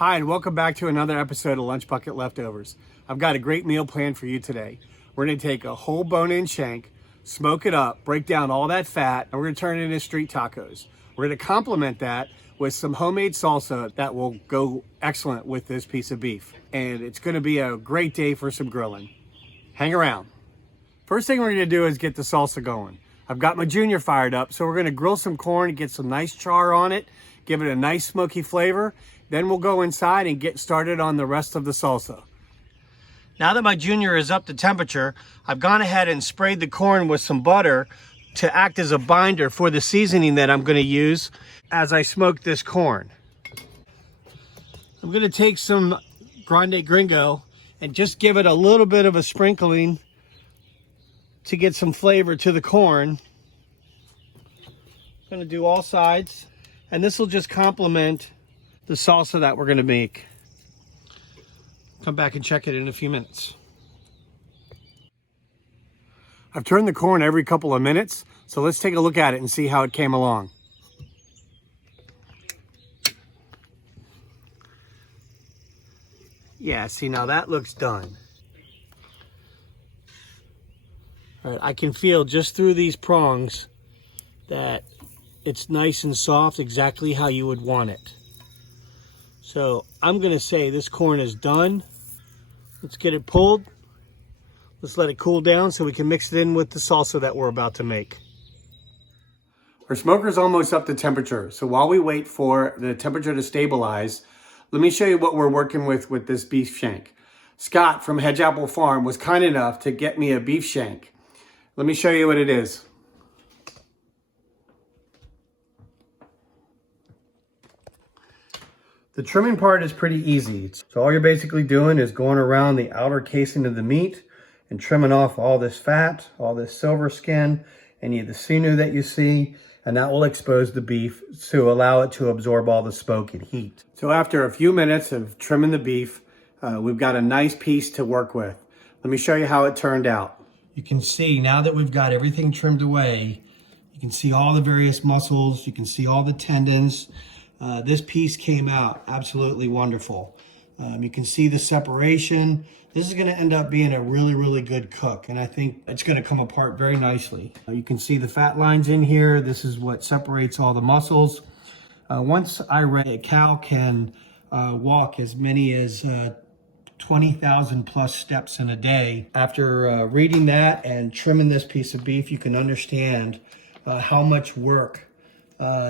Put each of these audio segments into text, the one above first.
Hi, and welcome back to another episode of Lunch Bucket Leftovers. I've got a great meal planned for you today. We're going to take a whole bone-in shank, smoke it up, break down all that fat, and we're going to turn it into street tacos. We're going to complement that with some homemade salsa that will go excellent with this piece of beef. And it's going to be a great day for some grilling. Hang around. First thing we're going to do is get the salsa going. I've got my Junior fired up, so we're going to grill some corn and get some nice char on it, give it a nice smoky flavor. Then we'll go inside and get started on the rest of the salsa. Now that my Junior is up to temperature, I've gone ahead and sprayed the corn with some butter to act as a binder for the seasoning that I'm going to use as I smoke this corn. I'm going to take some Grande Gringo and just give it a little bit of a sprinkling to get some flavor to the corn. I'm going to do all sides, and this will just complement the salsa that we're going to make. Come back and check it in a few minutes. I've turned the corn every couple of minutes, so let's take a look at it and see how it came along. Yeah, see, now that looks done. All right, I can feel just through these prongs that it's nice and soft, exactly how you would want it. So I'm going to say this corn is done. Let's get it pulled. Let's let it cool down so we can mix it in with the salsa that we're about to make. Our smoker's almost up to temperature. So while we wait for the temperature to stabilize, let me show you what we're working with this beef shank. Scott from Hedge Apple Farm was kind enough to get me a beef shank. Let me show you what it is. The trimming part is pretty easy. So all you're basically doing is going around the outer casing of the meat and trimming off all this fat, all this silver skin, any of the sinew that you see, and that will expose the beef to allow it to absorb all the smoke and heat. So after a few minutes of trimming the beef, we've got a nice piece to work with. Let me show you how it turned out. You can see now that we've got everything trimmed away, you can see all the various muscles, you can see all the tendons. This piece came out absolutely wonderful. You can see the separation. This is going to end up being a really, really good cook, and I think it's going to come apart very nicely. You can see the fat lines in here. This is what separates all the muscles. Once I read a cow can walk as many as 20,000 plus steps in a day. After reading that and trimming this piece of beef, you can understand how much work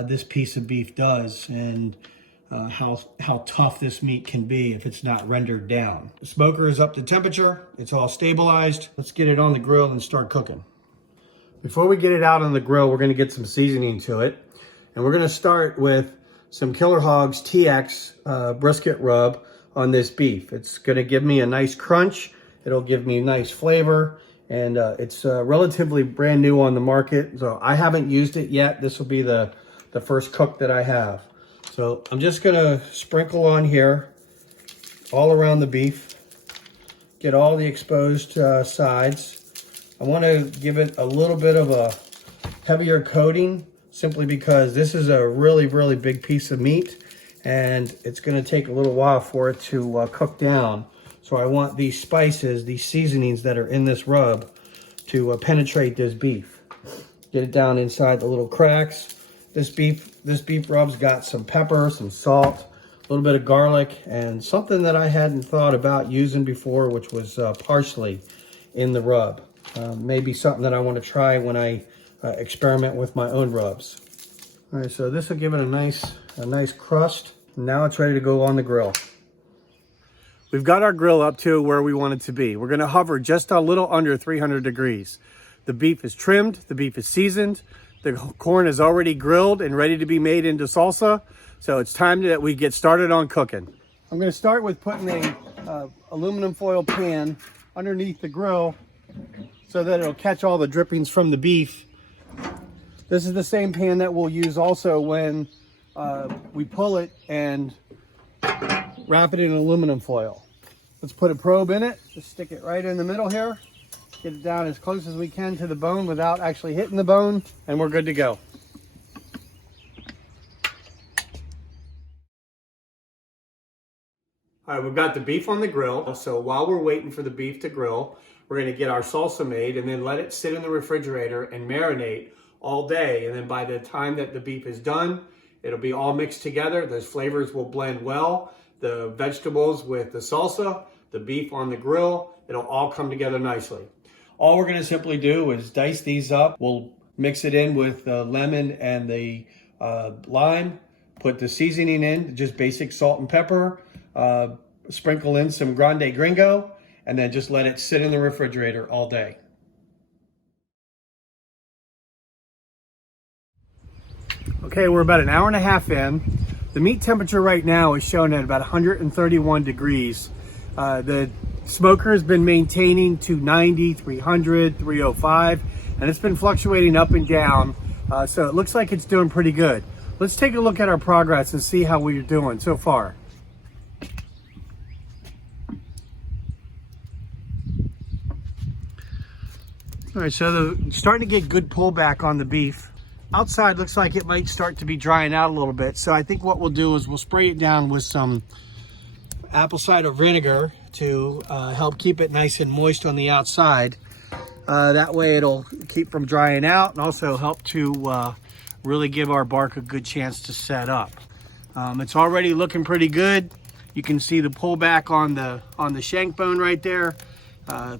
this piece of beef does and how tough this meat can be if it's not rendered down. The smoker is up to temperature. It's all stabilized. Let's get it on the grill and start cooking. Before we get it out on the grill, we're going to get some seasoning to it. And we're going to start with some Killer Hogs TX brisket rub on this beef. It's going to give me a nice crunch. It'll give me a nice flavor. And it's relatively brand new on the market, so I haven't used it yet. This will be the first cook that I have. So I'm just gonna sprinkle on here all around the beef, get all the exposed sides. I wanna give it a little bit of a heavier coating simply because this is a really, really big piece of meat and it's gonna take a little while for it to cook down. So I want these spices, these seasonings that are in this rub to penetrate this beef. Get it down inside the little cracks. This beef rub's got some pepper, some salt, a little bit of garlic, and something that I hadn't thought about using before, which was parsley in the rub. Maybe something that I want to try when I experiment with my own rubs. All right, so this will give it a nice crust. Now it's ready to go on the grill. We've got our grill up to where we want it to be. We're going to hover just a little under 300 degrees. The beef is trimmed, the beef is seasoned, the corn is already grilled and ready to be made into salsa. So it's time that we get started on cooking. I'm going to start with putting a aluminum foil pan underneath the grill so that it'll catch all the drippings from the beef. This is the same pan that we'll use also when we pull it and wrap it in aluminum foil. Let's put a probe in it. Just stick it right in the middle here. Get it down as close as we can to the bone without actually hitting the bone, and we're good to go. All right, we've got the beef on the grill. So while we're waiting for the beef to grill, we're gonna get our salsa made and then let it sit in the refrigerator and marinate all day. And then by the time that the beef is done, it'll be all mixed together. Those flavors will blend well. The vegetables with the salsa, the beef on the grill, it'll all come together nicely. All we're gonna simply do is dice these up. We'll mix it in with the lemon and the lime, put the seasoning in, just basic salt and pepper, sprinkle in some Grande Gringo, and then just let it sit in the refrigerator all day. Okay, we're about an hour and a half in. The meat temperature right now is shown at about 131 degrees. The smoker has been maintaining 290, 300, 305, and it's been fluctuating up and down. So it looks like it's doing pretty good. Let's take a look at our progress and see how we're doing so far. All right, so starting to get good pullback on the beef. Outside looks like it might start to be drying out a little bit. So I think what we'll do is we'll spray it down with some apple cider vinegar to help keep it nice and moist on the outside. That way it'll keep from drying out and also help to really give our bark a good chance to set up. It's already looking pretty good. You can see the pullback on the shank bone right there.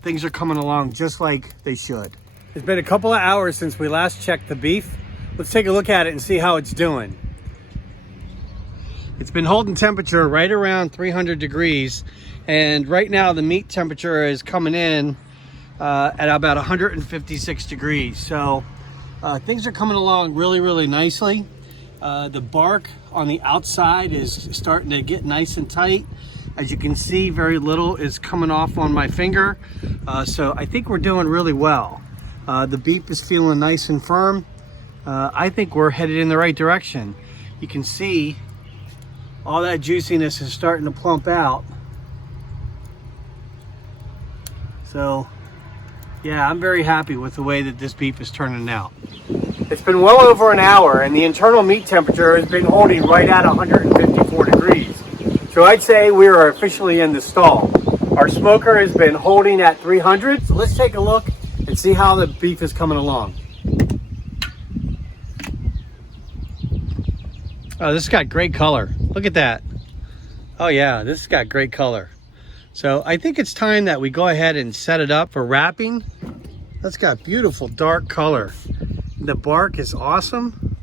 Things are coming along just like they should. It's been a couple of hours since we last checked the beef. Let's take a look at it and see how it's doing. It's been holding temperature right around 300 degrees, and right now the meat temperature is coming in at about 156 degrees. So things are coming along really nicely. The bark on the outside is starting to get nice and tight. As you can see, very little is coming off on my finger. So I think we're doing really well. The beef is feeling nice and firm. I think we're headed in the right direction. You can see all that juiciness is starting to plump out. So yeah, I'm very happy with the way that this beef is turning out. It's been well over an hour and the internal meat temperature has been holding right at 154 degrees. So I'd say we are officially in the stall. Our smoker has been holding at 300. So let's take a look and see how the beef is coming along. Oh, this has got great color. Look at that. Oh yeah, this has got great color. So I think it's time that we go ahead and set it up for wrapping. That's got beautiful dark color. The bark is awesome.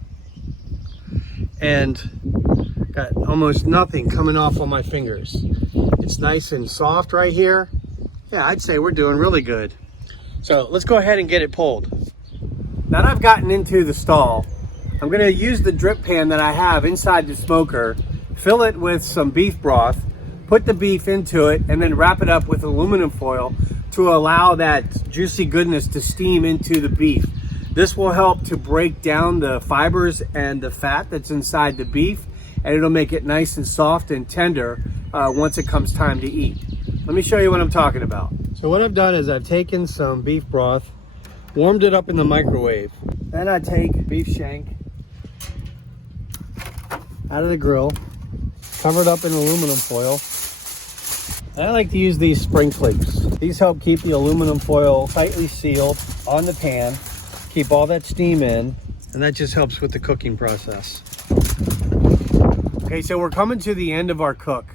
And got almost nothing coming off on my fingers. It's nice and soft right here. Yeah, I'd say we're doing really good. So let's go ahead and get it pulled. Now that I've gotten into the stall, I'm gonna use the drip pan that I have inside the smoker, fill it with some beef broth, put the beef into it, and then wrap it up with aluminum foil to allow that juicy goodness to steam into the beef. This will help to break down the fibers and the fat that's inside the beef, and it'll make it nice and soft and tender once it comes time to eat. Let me show you what I'm talking about. So what I've done is I've taken some beef broth, warmed it up in the microwave. Then I take beef shank out of the grill, covered up in aluminum foil. And I like to use these spring clips. These help keep the aluminum foil tightly sealed on the pan, keep all that steam in, and that just helps with the cooking process. Okay, so we're coming to the end of our cook.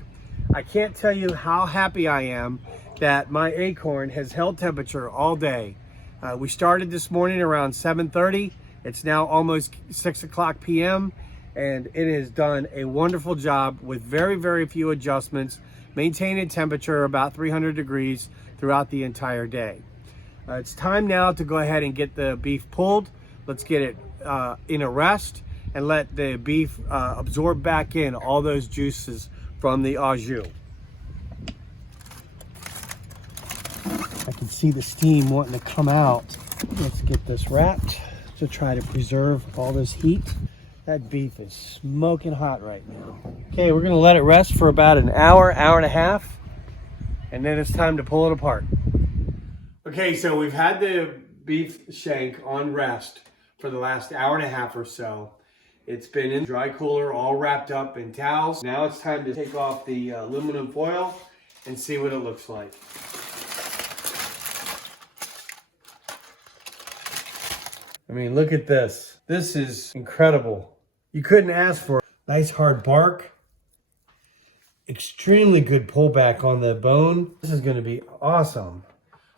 I can't tell you how happy I am that my acorn has held temperature all day. We started this morning around 7:30. It's now almost 6 o'clock p.m. and it has done a wonderful job with very few adjustments, maintaining temperature about 300 degrees throughout the entire day. It's time now to go ahead and get the beef pulled. Let's get it in a rest and let the beef absorb back in all those juices from the au jus. I can see the steam wanting to come out. Let's get this wrapped to try to preserve all this heat. That beef is smoking hot right now. Okay, we're gonna let it rest for about an hour, hour and a half, and then it's time to pull it apart. Okay, so we've had the beef shank on rest for the last hour and a half or so, It's been in the dry cooler, all wrapped up in towels. Now it's time to take off the aluminum foil and see what it looks like. I mean, look at this. This is incredible. You couldn't ask for nice hard bark. Extremely good pullback on the bone. This is going to be awesome.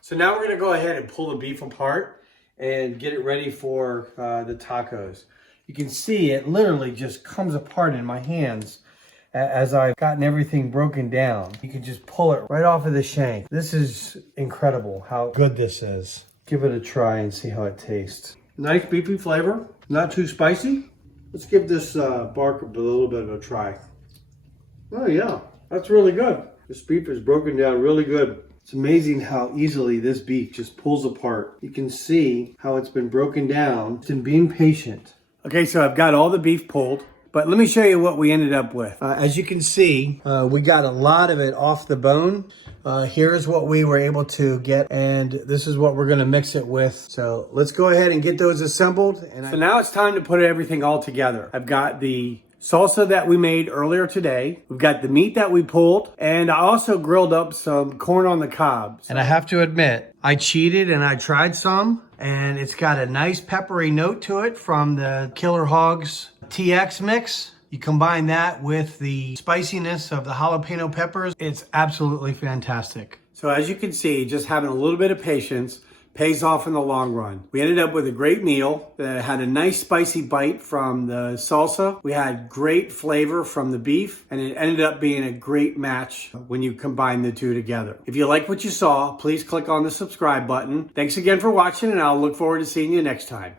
So now we're going to go ahead and pull the beef apart and get it ready for the tacos. You can see it literally just comes apart in my hands as I've gotten everything broken down. You can just pull it right off of the shank. This is incredible how good this is. Give it a try and see how it tastes. Nice beefy flavor, not too spicy. Let's give this bark a little bit of a try. Oh yeah, that's really good. This beef is broken down really good. It's amazing how easily this beef just pulls apart. You can see how it's been broken down and being patient. Okay, so I've got all the beef pulled, but let me show you what we ended up with. As you can see, we got a lot of it off the bone. Here's what we were able to get, and this is what we're gonna mix it with. So let's go ahead and get those assembled. So now it's time to put everything all together. I've got the salsa that we made earlier today. We've got the meat that we pulled, and I also grilled up some corn on the cob. And I have to admit, I cheated and I tried some, and it's got a nice peppery note to it from the Killer Hogs TX mix. You combine that with the spiciness of the jalapeno peppers, it's absolutely fantastic. So as you can see, just having a little bit of patience pays off in the long run. We ended up with a great meal that had a nice spicy bite from the salsa. We had great flavor from the beef, and it ended up being a great match when you combine the two together. If you like what you saw, please click on the subscribe button. Thanks again for watching, and I'll look forward to seeing you next time.